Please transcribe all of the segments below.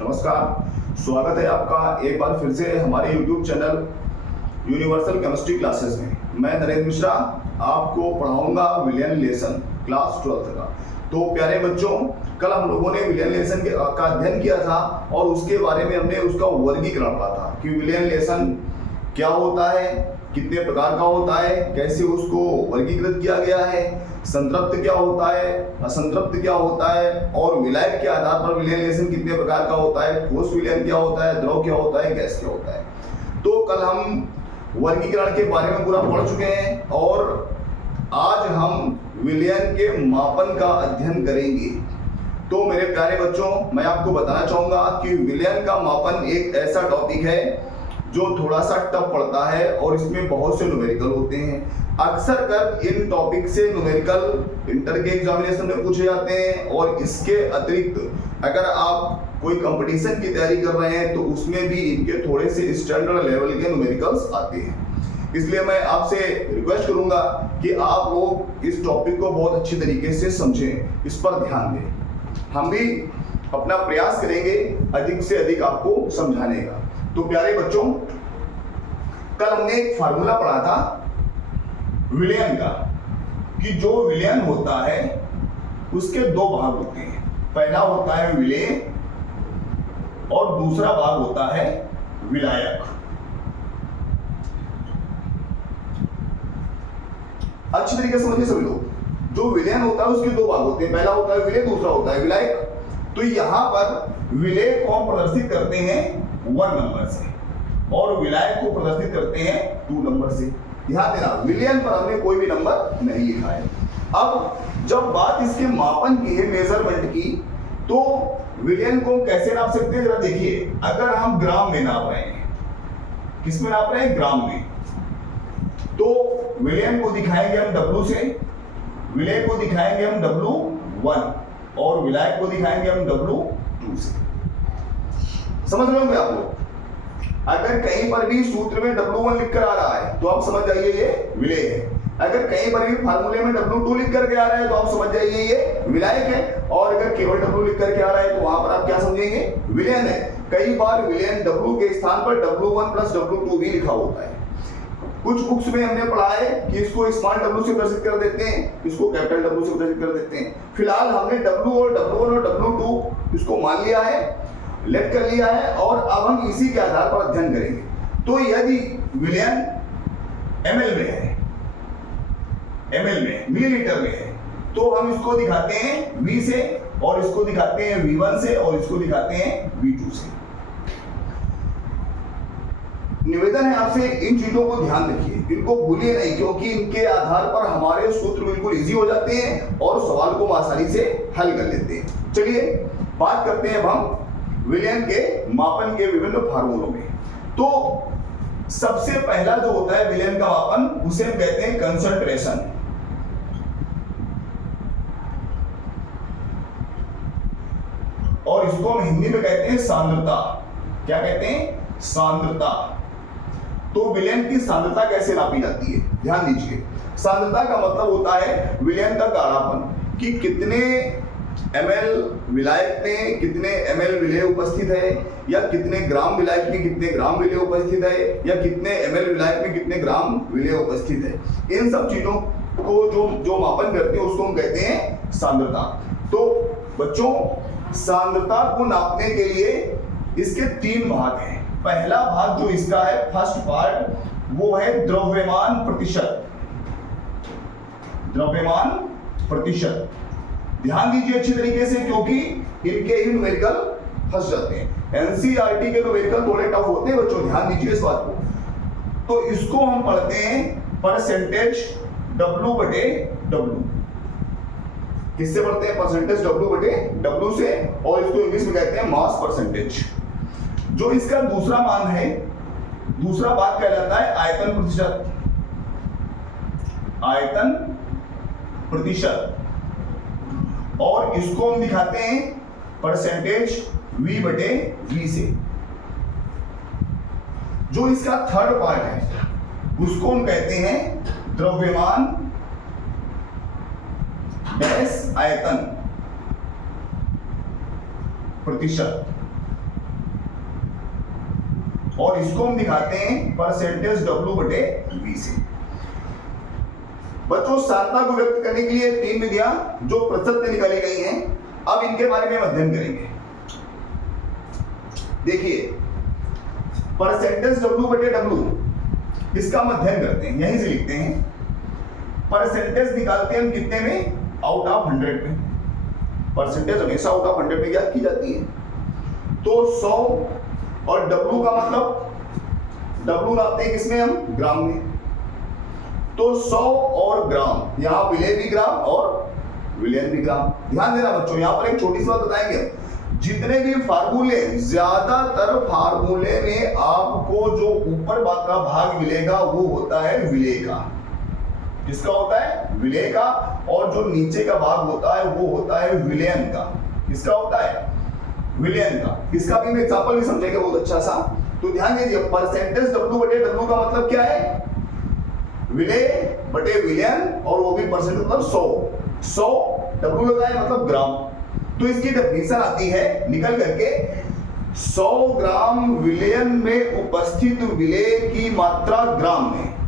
नमस्कार, स्वागत है आपका एक बार फिर से हमारे YouTube channel universal chemistry classes में। मैं नरेंद्र मिश्रा आपको पढ़ाऊंगा विलियन लेसन क्लास 12th का। तो प्यारे बच्चों, कल हम लोगों ने विलियन लेसन का अध्ययन किया था और उसके बारे में हमने उसका वर्गीकरण पढ़ा था कि विलियन लेसन क्या होता है, कितने प्रकार का होता है, कैसे उसको वर्गीकृत किया गया है, संतृप्त क्या होता है, असंतृप्त क्या होता है और विलायक के आधार पर विलियन लेसन कितने प्रकार का होता है, ठोस विलयन क्या होता है, द्रव क्या होता है, गैस क्या होता है। तो कल हम वर्गीकरण के बारे में पूरा पढ़ चुके हैं और आज हम विलयन के मापन का अध्ययन करेंगे। तो मेरे प्यारे बच्चों, मैं आपको बताना चाहूंगा कि विलयन का मापन एक ऐसा टॉपिक है जो थोड़ा सा टफ पड़ता है और इसमें बहुत से न्यूमेरिकल होते हैं। अक्सर कर इन टॉपिक से न्यूमेरिकल इंटर के एग्जामिनेशन में पूछे जाते हैं और इसके अतिरिक्त अगर आप कोई कंपटीशन की तैयारी कर रहे हैं तो उसमें भी इनके थोड़े से स्टैंडर्ड लेवल के न्यूमेरिकल्स आते हैं। इसलिए मैं आपसे रिक्वेस्ट करूंगा कि आप लोग इस टॉपिक को बहुत अच्छी तरीके से समझें, इस पर ध्यान दें। हम भी अपना प्रयास करेंगे अधिक से अधिक आपको समझाने का। तो प्यारे बच्चों, कल हमने एक फार्मूला पढ़ा था विलयन का कि जो विलयन होता है उसके दो भाग होते हैं। पहला होता है विलेय और दूसरा भाग होता है विलायक। अच्छी तरीके से समझिए सभी लोग। जो विलयन होता है उसके दो भाग होते हैं, पहला होता है विलेय, दूसरा होता है विलायक। तो यहां पर विलेय को हम प्रदर्शित करते हैं 1 नंबर से और विलायक को प्रदर्शित करते हैं 2 नंबर से। ध्यान देना, विलयन पर हमने कोई भी नंबर नहीं लिखा है। अब जब बात इसके मापन की है, मेजरमेंट की, तो विलयन को कैसे नाप सकते हैं जरा देखिए। अगर हम ग्राम में नाप रहे हैं, किस में नाप रहे हैं, ग्राम में, तो विलयन को दिखाएंगे हम W से, विलेय को दिखाएंगे हम W1 और विलायक को दिखाएंगे हम W2 से। समझ रहे होंगे आप लोग। अगर कहीं पर भी सूत्र में W1 लिखकर आ रहा है तो आप समझ जाइए ये विलेय है। अगर कहीं पर भी फार्मूले में W2 लिख करके आ रहा है तो आप समझ जाइए ये विलायक है। और अगर केवल W लिख करके आ रहा है तो वहां पर आप क्या समझेंगे, विलयन है। कई बार विलयन W के स्थान पर W1 प्लस W2 भी लिखा होता है। कुछ बुक्स में हमने पढ़ा है कि इसको स्मॉल W से प्रदर्शित कर देते हैं, इसको कैपिटल W से प्रदर्शित कर देते हैं। फिलहाल हमने W और W1 और W2 इसको मान लिया है, लेट कर लिया है और अब हम इसी के आधार पर अध्ययन करेंगे। तो यदि विलयन ml में है, ml में, मिलीलीटर में है, तो हम इसको दिखाते हैं V से और इसको दिखाते हैं V1 से और इसको दिखाते हैं V2 से। निवेदन है आपसे, इन चीजों को ध्यान रखिए, इनको भूलिए नहीं, क्योंकि इनके आधार पर हमारे सूत्र बिल्कुल इजी हो जाते हैं और सवाल को आसानी से हल कर लेते हैं। चलिए बात करते हैं अब हम विलयन के मापन के विभिन्न फार्मूलों में। तो सबसे पहला जो होता है विलयन का मापन, उसे हम कहते हैं कंसंट्रेशन। और इसको हम हिंदी में कहते हैं सांद्रता। क्या कहते हैं, सांद्रता। तो विलयन की सांद्रता कैसे नापी जाती है, ध्यान दीजिए। सांद्रता का मतलब होता है विलयन का गाढ़ापन, कि कितने ml विलायक में कितने ml विलेय उपस्थित है, या कितने ग्राम विलायक में कितने ग्राम विलेय उपस्थित है, या कितने ml विलायक में कितने ग्राम विलेय उपस्थित है। इन सब चीजों को जो मापन करते हैं उसको हम कहते हैं सांद्रता। तो बच्चों, सांद्रता को नापने के लिए इसके 3 भाग हैं। पहला भाग जो इसका है, फर्स्ट पार्ट, वो है द्रव्यमान प्रतिशत। द्रव्यमान प्रतिशत, ध्यान दीजिए अच्छी तरीके से, क्योंकि इनके ही न्यूमेरिकल फंस जाते हैं। एनसीईआरटी के न्यूमेरिकल थोड़े टफ होते हैं बच्चों, ध्यान दीजिए इस बात को। तो इसको हम पढ़ते हैं परसेंटेज W बटे W। किससे पढ़ते हैं, परसेंटेज W बटे W से, और इसको इंग्लिश में कहते हैं मास परसेंटेज। जो इसका दूसरा मान है, दूसरा भाग कहलाता है आयतन प्रतिशत। आयतन प्रतिशत, और इसको हम दिखाते हैं परसेंटेज V बटे V से। जो इसका थर्ड पार्ट है उसको हम कहते हैं द्रव्यमान डैश आयतन प्रतिशत। और इसको हम दिखाते हैं परसेंटेज W बटे V से। बच्चों सांद्रता को व्यक्त करने के लिए 3 विधियां जो प्रतिशत में निकाली गई हैं, अब इनके बारे में अध्ययन करेंगे। देखिए परसेंटेज W बटे W, इसका हम अध्ययन करते हैं, यहीं से लिखते हैं। परसेंटेज निकालते हैं हम कितने में? आउट ऑफ 100 में। परसेंटेज हमेशा आउट ऑफ 100 में ज्ञात की जाती है। तो 100 और W का मतलब, W लाते हैं किसमें हम? ग्राम में। तो 100 और ग्राम, यहां विलेय भी ग्राम और विलयन भी ग्राम। ध्यान देना बच्चों, यहां पर एक छोटी सी बात बताएंगे, जितने भी फार्मूले, ज्यादातर फार्मूले में आपको जो ऊपर का भाग मिलेगा वो होता है विलेय का। किसका होता है? विलेय का। और जो नीचे का भाग होता है वो होता है विलयन का। किसका होता है? विलयन का। इसका भी मैं एग्जांपल भी समझेंगे बहुत अच्छा सा। तो ध्यान दीजिए, परसेंटेज W बटे W का मतलब क्या है? विलेय बटे विलयन, और वो भी परसेंटेज मतलब 100 W लगाए मतलब ग्राम। तो इसकी डेफिनेशन आती है निकल करके, 100 ग्राम विलयन में उपस्थित विलेय की मात्रा ग्राम में।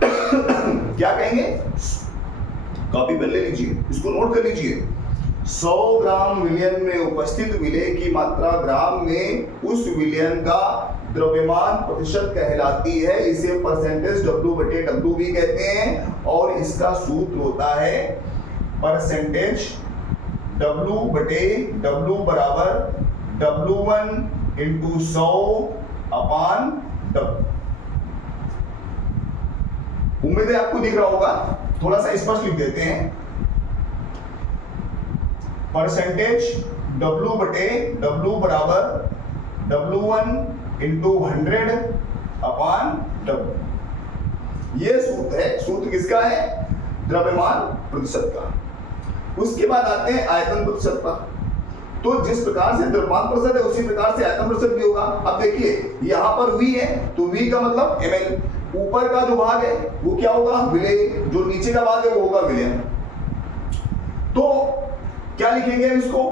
क्या कहेंगे? कॉपी पर ले लीजिए, इसको नोट कर लीजिए। 100 ग्राम विलयन में उपस्थित विलेय की मात्रा ग्राम में उस विलयन का द्रव्यमान प्रतिशत कहलाती है। इसे परसेंटेज W बटे W भी कहते हैं, और इसका सूत्र होता है परसेंटेज W बटे W बराबर W1 इंटू 100 अपान W। उम्मीद है आपको दिख रहा होगा, थोड़ा सा स्पष्ट लिख देते हैं। परसेंटेज W बटे W बराबर W1 इंटू 100 अपान W। ये सूत्र है। सूत्र किसका है? द्रव्यमान प्रतिशत का। उसके बाद आते हैं आयतन प्रतिशत पर। तो जिस प्रकार से द्रव्यमान प्रतिशत है उसी प्रकार से आयतन प्रतिशत भी होगा। अब देखिए यहां पर V है, तो V का मतलब ml। ऊपर का जो भाग है वो क्या होगा? विलेय। जो नीचे का भाग है वो होगा विलयन। तो क्या लिखेंगे इसको?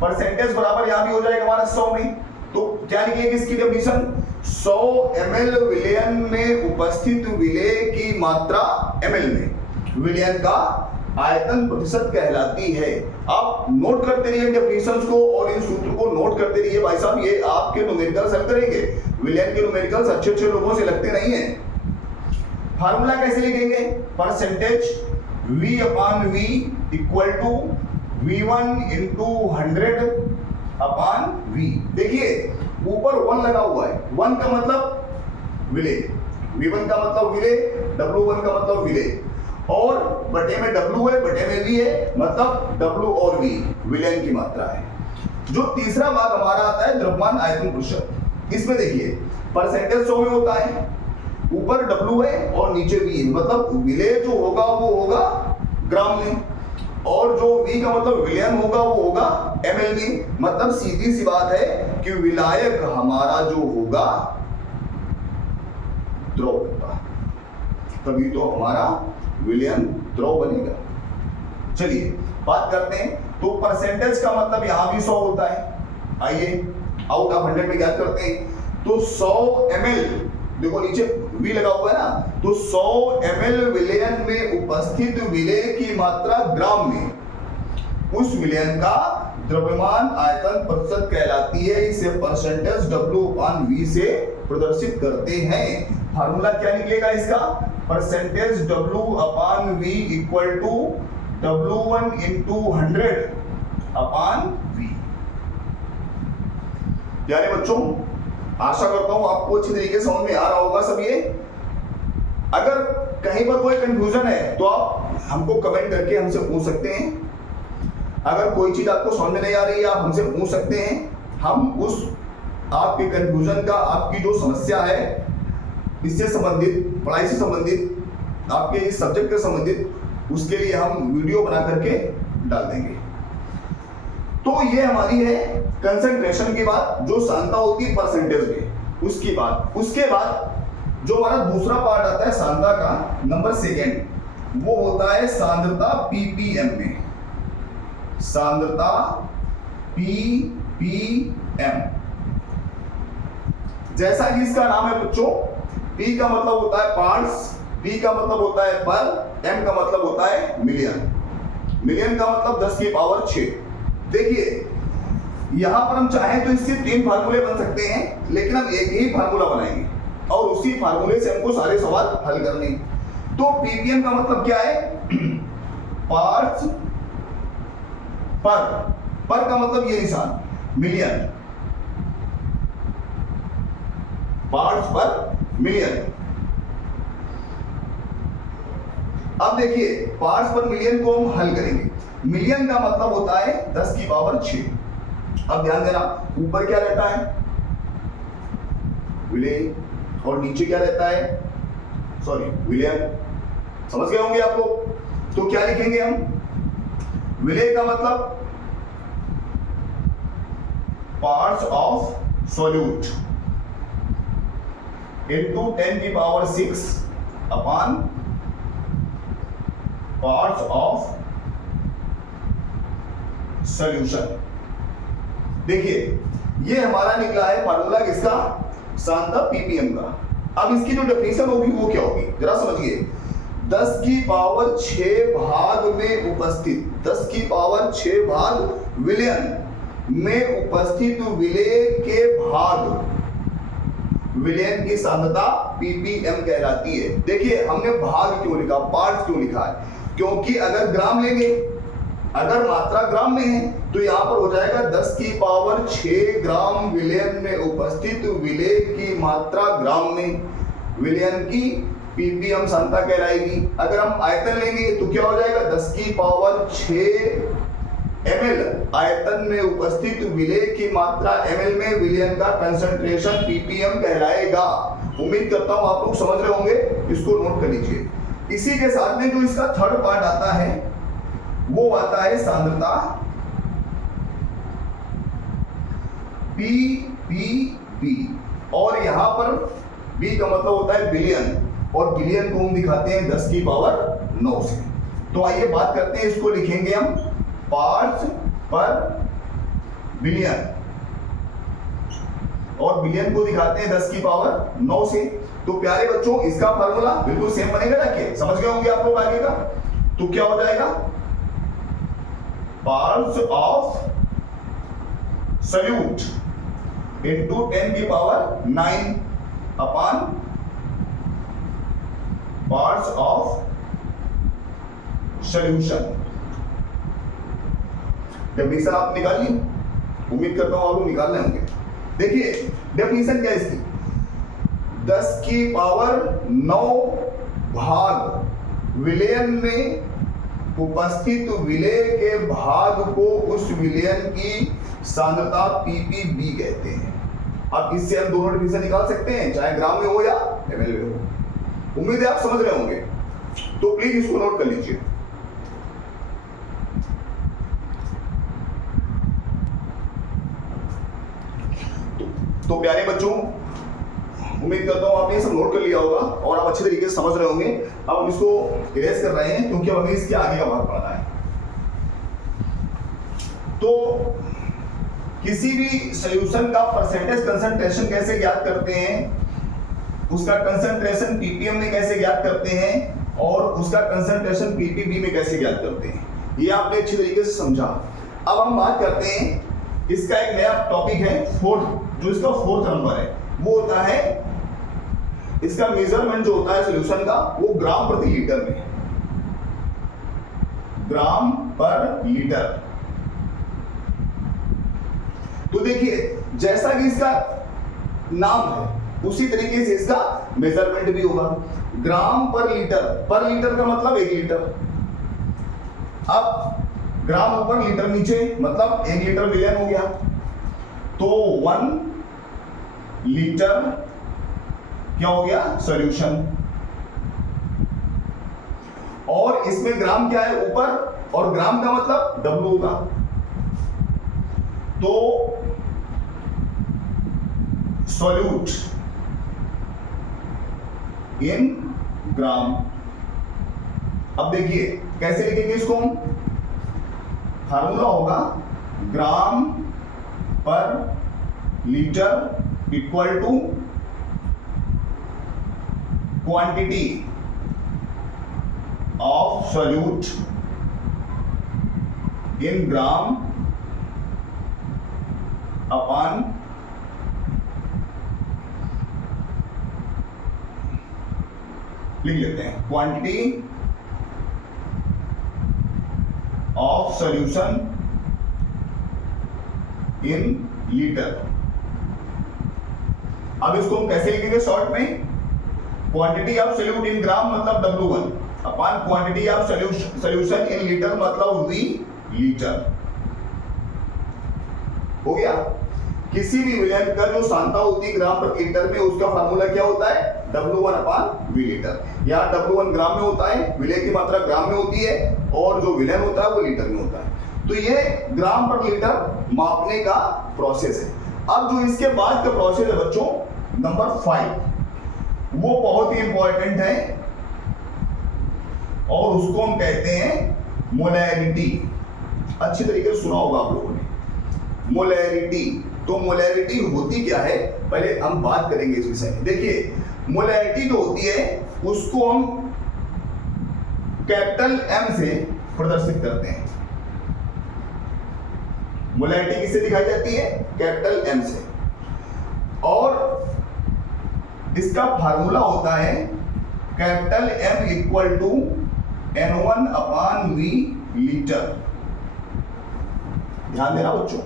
परसेंटेज बराबर यहां भी हो जाएगा हमारा 100 में। तो क्या लिखेंगे इसकी डेफिनेशन? 100 ml विलयन में उपस्थित विलेय की मात्रा ml में विलयन का आयतन प्रतिशत कहलाती है। आप नोट करते रहिए डेफिनेशंस को और इन सूत्र को नोट करते रहिए भाई साहब, ये आपके न्यूमेरिकल्स हल करेंगे। विलयन के न्यूमेरिकल्स अच्छे लोगों से लगते नहीं है। फार्मूला कैसे लिखेंगे? Percentage V upon V equal to V1 into 100 upon V। देखिए ऊपर 1 लगा हुआ है, 1 का मतलब विलेय, V1 का मतलब विलेय, W1 का मतलब विलेय, और बटे में W है, बटे में V है, मतलब W और V विलयन की मात्रा है। जो तीसरा भाग हमारा आता है द्रव्यमान आयतन प्रतिशत। इसमें देखिए परसेंटेज 100 में होता है, ऊपर W है और नीचे V है, मतलब विलेय जो होगा वो होगा ग्राम में, और जो V का मतलब विलयन होगा वो होगा ml में। मतलब सीधी सी बात है कि विलायक हमारा जो होगा द्रव होगा, तभी तो हमारा विलयन द्रव बनेगा। चलिए बात करते हैं। तो परसेंटेज का मतलब यहां भी 100 होता है। आइए आउट ऑफ 100 में क्या करते हैं? तो 100 ml, देखो नीचे V लगा हुआ है ना, तो 100 ml विलयन में उपस्थित विलेय की मात्रा ग्राम में उस विलयन का द्रव्यमान आयतन प्रतिशत कहलाती है। इसे परसेंटेज W अपान V से प्रदर्शित करते हैं। फार्मूला क्या निकलेगा इसका? Percentage W upon V equal to W1 into 100 upon V। यानी बच्चों आशा करता हूं आपको अच्छी तरीके से समझ में आ रहा होगा सब ये। अगर कहीं पर कोई कंफ्यूजन है तो आप हमको कमेंट करके हमसे पूछ सकते हैं। अगर कोई चीज आपको समझ में नहीं आ रही है आप हमसे पूछ सकते हैं। हम उस आपके कंफ्यूजन का, आपकी जो समस्या है इससे संबंधित, पढ़ाई से संबंधित, आपके इस सब्जेक्ट से संबंधित, उसके लिए हम वीडियो बना करके डाल देंगे। तो ये हमारी है कंसंट्रेशन की बात, जो सांद्रता होती है परसेंटेज में। उसके बाद जो हमारा दूसरा पार्ट आता है सांद्रता का, नंबर सेकेंड, वो होता है सांद्रता ppm में। सांद्रता ppm, जैसा कि इसका नाम है बच्चों, P का मतलब होता है पार्ट्स, P का मतलब होता है पर, M का मतलब होता है मिलियन। मिलियन का मतलब 10 की पावर 6। देखिए यहां पर हम चाहें तो इसके 3 फार्मूले बन सकते हैं, लेकिन हम एक ही फार्मूला बनाएंगे और उसी फार्मूले से हमको सारे सवाल हल करने। तो ppm का मतलब क्या है? पार्ट्स पर का मतलब ये निशान मिलियन, पार्ट्स पर मिलियन। अब देखिए पार्ट्स पर मिलियन को हम हल करेंगे। मिलियन का मतलब होता है 10 की पावर 6। अब ध्यान देना, ऊपर क्या रहता है? विलेय, और नीचे क्या रहता है? सॉरी विलियन। समझ गए होंगे आप लोग। तो क्या लिखेंगे हम? विलेय का मतलब पार्ट्स ऑफ सॉल्यूट इनटू 10 की power 6 upon parts of solution. देखिए ये हमारा निकला है फार्मूला किसका? सांद्रता पीपीएम का। अब इसकी जो डेफिनेशन होगी वो क्या होगी जरा समझिए। 10 की पावर 6 भाग में उपस्थित, 10 की पावर 6 भाग विलयन में उपस्थित विलेय के भाग, विलयन की सांद्रता पीपीएम कहलाती है। देखिए हमने भाग क्यों लिखा, पार्ट क्यों लिखा है? क्योंकि अगर ग्राम लेंगे, अगर मात्रा ग्राम में है तो यहां पर हो जाएगा 10 की पावर 6 ग्राम विलयन में उपस्थित विलेय की मात्रा ग्राम में, विलयन की पीपीएम सांद्रता कहलाएगी। अगर हम आयतन लेंगे तो क्या हो जाएगा? 10 की पावर 6 ml आयतन में उपस्थित विलेय की मात्रा ml में विलयन का कंसंट्रेशन पीपीएम कहलाएगा। उम्मीद करता हूं आप लोग समझ रहे होंगे, इसको नोट कर लीजिए। इसी के साथ में जो इसका थर्ड पार्ट आता है वो आता है सांद्रता पीपीबी, और यहां पर B का मतलब होता है बिलियन, और बिलियन को हम दिखाते हैं 10 की पावर 9 से। तो आइए बात करते हैं, इसको लिखेंगे हम पार्ट्स पर बिलियन, और बिलियन को दिखाते हैं 10 की पावर 9 से। तो प्यारे बच्चों इसका फार्मूला बिल्कुल सेम बनेगा ना? क्या समझ गए होंगे आप लोग आगे का? तो क्या हो जाएगा? पार्ट्स ऑफ सॉल्यूट इनटू 10 की power 9 upon parts of solution. Definition आप निकाल ली? उम्मीद करता हूं आप लोग निकाल रहे होंगे। देखिए डेफिनेशन क्या है इसकी? 10 की पावर 9 भाग विलयन में उपस्थित विलेय के भाग को उस विलयन की सांद्रता पीपीबी कहते हैं। अब इससे हम दोनों डेफिनेशन निकाल सकते हैं, चाहे ग्राम में हो या ml में हो। उम्मीद है आप समझ रहे होंगे, तो प्लीज इसको नोट कर लीजिए। तो प्यारे बच्चों उम्मीद करता हूं आपने सब नोट कर लिया होगा और आप अच्छे तरीके से समझ रहे होंगे। अब हम इसको इरेज कर रहे हैं क्योंकि अब हमें इसके आगे का भाग पढ़ना है। तो किसी भी सॉल्यूशन का परसेंटेज कंसंट्रेशन कैसे ज्ञात करते हैं, उसका कंसंट्रेशन पीपीएम में कैसे ज्ञात करते हैं, और उसका कंसंट्रेशन पीपीबी में कैसे ज्ञात करते हैं, ये आपने अच्छी तरीके से समझा। अब हम बात करते हैं, इसका एक नया टॉपिक है फोर्थ, जो इसका 4th नंबर है, वो होता है इसका मेजरमेंट जो होता है सॉल्यूशन का, वो ग्राम प्रति लीटर में, ग्राम पर लीटर। तो देखिए जैसा कि इसका नाम है उसी तरीके से इसका मेजरमेंट भी होगा, ग्राम पर लीटर का मतलब 1 लीटर। अब ग्राम ऊपर लीटर नीचे, मतलब 1 लीटर विलयन हो गया, तो 1 लीटर क्या हो गया? सॉल्यूशन। और इसमें ग्राम क्या है? ऊपर, और ग्राम का मतलब W होगा, तो सॉल्यूट इन ग्राम। अब देखिए कैसे लिखेंगे इसको हम? फार्मूला होगा gram per litre equal to quantity of solute in gram upon लिख लेते हैं quantity of solution in litre. अब इसको हम कैसे लिखेंगे शॉर्ट में, quantity of solute in gram मतलब W1 upon quantity of solution in litre मतलब V लीटर। हो गया। किसी भी विलयन का जो सांद्रता होती है ग्राम प्रति लीटर में, उसका फार्मूला क्या होता है, W1 अपॉन V लीटर। यहाँ W1 ग्राम में होता है, विलय की मात्रा ग्राम में होती है, और जो विलयन होता है वो लीटर में होता है। तो ये ग्राम पर लीटर मापने का प्रोसेस है। अब जो इसके बाद का प्रोसेस है बच्चों नंबर 5, वो बहुत ही इंपॉर्टेंट है और उसको हम कहते हैं मोलैरिटी। अच्छी तरीके से सुना होगा आप लोगों ने मोलैरिटी। तो मोलैरिटी होती क्या है, पहले हम बात करेंगे इस विषय में। देखिए मोलैरिटी जो होती है उसको हम कैपिटल M से प्रदर्शित करते हैं। मोलैरिटी किससे दिखाई जाती है, कैपिटल M से, और इसका फार्मूला होता है capital M equal to N1 upon V litre. ध्यान देना बच्चों,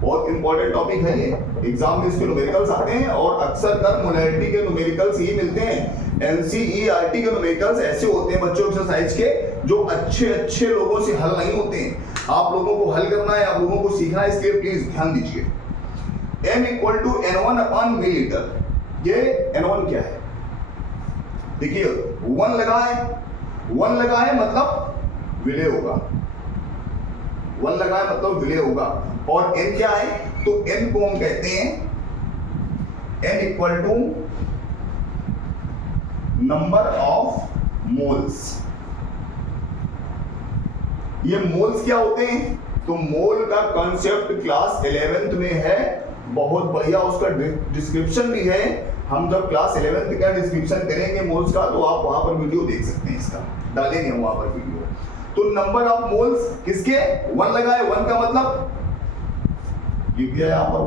बहुत इंपॉर्टेंट टॉपिक है ये, एग्जाम में इसके न्यूमेरिकल्स आते हैं और अक्सर कर मोलैरिटी के न्यूमेरिकल्स ही मिलते हैं। एनसीईआरटी के न्यूमेरिकल्स ऐसे होते हैं बच्चों एक्सरसाइज के जो अच्छे लोगों से हल नहीं होते हैं। आप लोगों को हल करना है, आप लोगों को सीखना है, इसलिए प्लीज ध्यान दीजिए। M equal to N1 upon V litre. ये N1 क्या है, देखिए 1 लगा है मतलब विलय होगा, 1 लगा है मतलब विलय होगा। और N क्या है, तो N को हम कहते हैं N equal to number of moles. ये मोल्स क्या होते हैं, तो मोल का कॉन्सेप्ट क्लास 11th में है, बहुत बढ़िया उसका डिस्क्रिप्शन भी है। हम जब क्लास 11th का डिस्क्रिप्शन करेंगे मोल्स का तो आप वहां पर वीडियो देख सकते हैं, इसका डालेंगे हम वहां पर वीडियो। तो नंबर ऑफ मोल्स किसके, 1 लगा है, 1 का मतलब लिख दिया यहां पर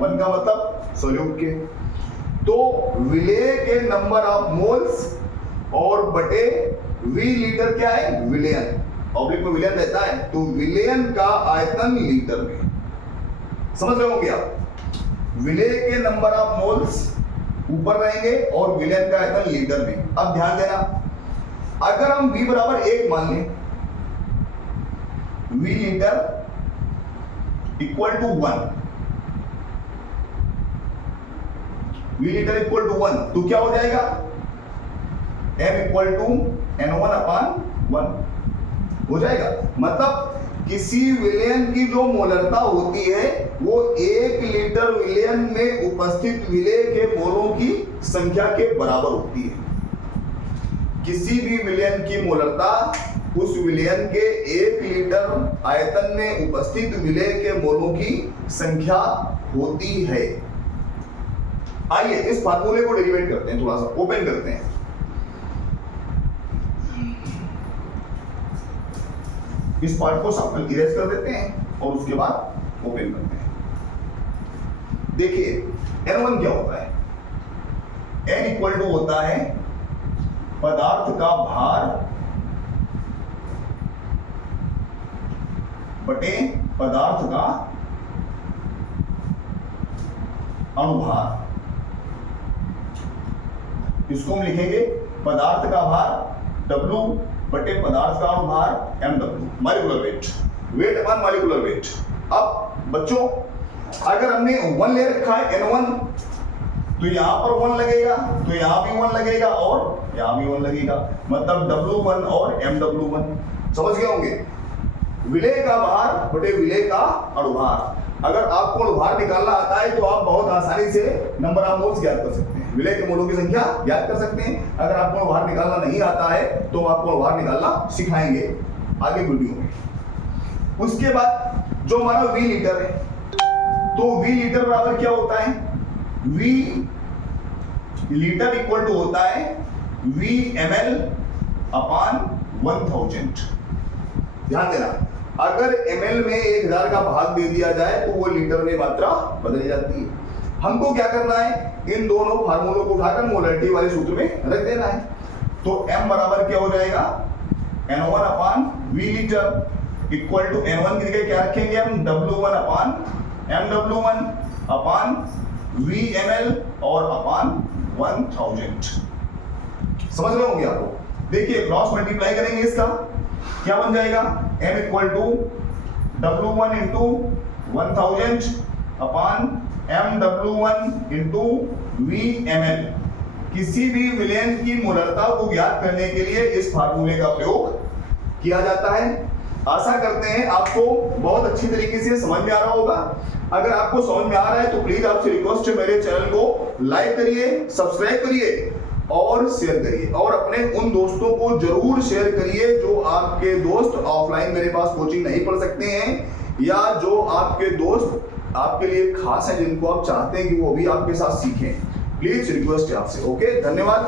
1 का मतलब सॉल्यूट के। तो विलय के नंबर ऑफ मोल्स और बटे V लीटर क्या है, विलयन, ऑब्लिक में विलयन रहता है, तो विलयन का आयतन लीटर में। समझ रहे होंगे आप, विलय के नंबर ऑफ मोल्स ऊपर रहेंगे और विलयन का आयतन लीटर में। अब ध्यान देना, अगर हम V बराबर 1 मान लें, V litre equal to 1, V litre equal to 1, तो क्या हो जाएगा, M equal to N1 upon 1 हो जाएगा। मतलब किसी विलयन की जो मोलरता होती है वो 1 लीटर विलयन में उपस्थित विलय के मोलों की संख्या के बराबर होती है। किसी भी विलयन की मोलरता उस विलयन के 1 लीटर आयतन में उपस्थित विलय के मोलों की संख्या होती है। आइए इस फार्मूले को डेरिवेट करते हैं, थोड़ा सा ओपन करते हैं। इस पार्ट को सैंपल इरेज कर देते हैं और उसके बाद ओपन करते हैं। देखिए N1 क्या होता है, N इक्वल टू होता है पदार्थ का भार बटे पदार्थ का अनुभार। इसको हम लिखेंगे पदार्थ का भार W बटे पदार्थ का अनुभार MW, molecular weight, weight upon molecular weight. अब बच्चों अगर हमने 1 ले रखा है N1, तो यहां पर 1 लगेगा, तो यहां भी 1 लगेगा और यहां भी 1 लगेगा, मतलब W1 और MW1। समझ गए होंगे, विलय का भार बटे विलय का अनुभार। अगर आपको अनुभार निकालना आता है तो आप बहुत आसानी से नंबर ऑफ मोल्स ज्ञात कर सकते हैं, विलय के मोलों की संख्या ज्ञात कर सकते हैं। अगर आपको अनुभार निकालना नहीं आता है तो आपको अनुभार निकालना सिखाएंगे आगे वीडियो में। उसके बाद जो हमारा V लीटर है, तो V लीटर बराबर क्या होता है, V लीटर इक्वल टू होता है VmL अपान 1000। ध्यान देना, अगर ml में 1000 का भाग दे दिया जाए तो वो लीटर में मात्रा बदल जाती है। हमको क्या करना है, इन दोनों फार्मूलों को उठाकर मोलरिटी वाले सूत्र में रख देना है। तो m बराबर क्या हो जाएगा, N1 upon V litre equal to N1 की जगह क्या रखेंगे हम, W1 अपान MW1 अपान VmL और अपान 1000। समझ रहे होंगे आपको। देखिए क्रॉस मल्टीप्लाई करेंगे इसका, क्या बन जाएगा, m equal to W1 into 1000 upon MW1 into VmL। किसी भी विलयन की मोलरता को ज्ञात करने के लिए इस फार्मूले का प्रयोग किया जाता है। आशा करते हैं आपको बहुत अच्छी तरीके से समझ में आ रहा होगा। अगर आपको समझ में आ रहा है तो प्लीज आपसे रिक्वेस्ट है, मेरे चैनल को लाइक करिए, सब्सक्राइब करिए और शेयर करिए, और अपने उन दोस्तों को जरूर शेयर करिए जो आपके दोस्त ऑफलाइन मेरे पास कोचिंग नहीं पढ़ सकते हैं, या जो आपके दोस्त आपके लिए खास है, जिनको आप चाहते हैं कि वो भी आपके साथ सीखें। प्लीज रिक्वेस्ट है आपसे। ओके, धन्यवाद।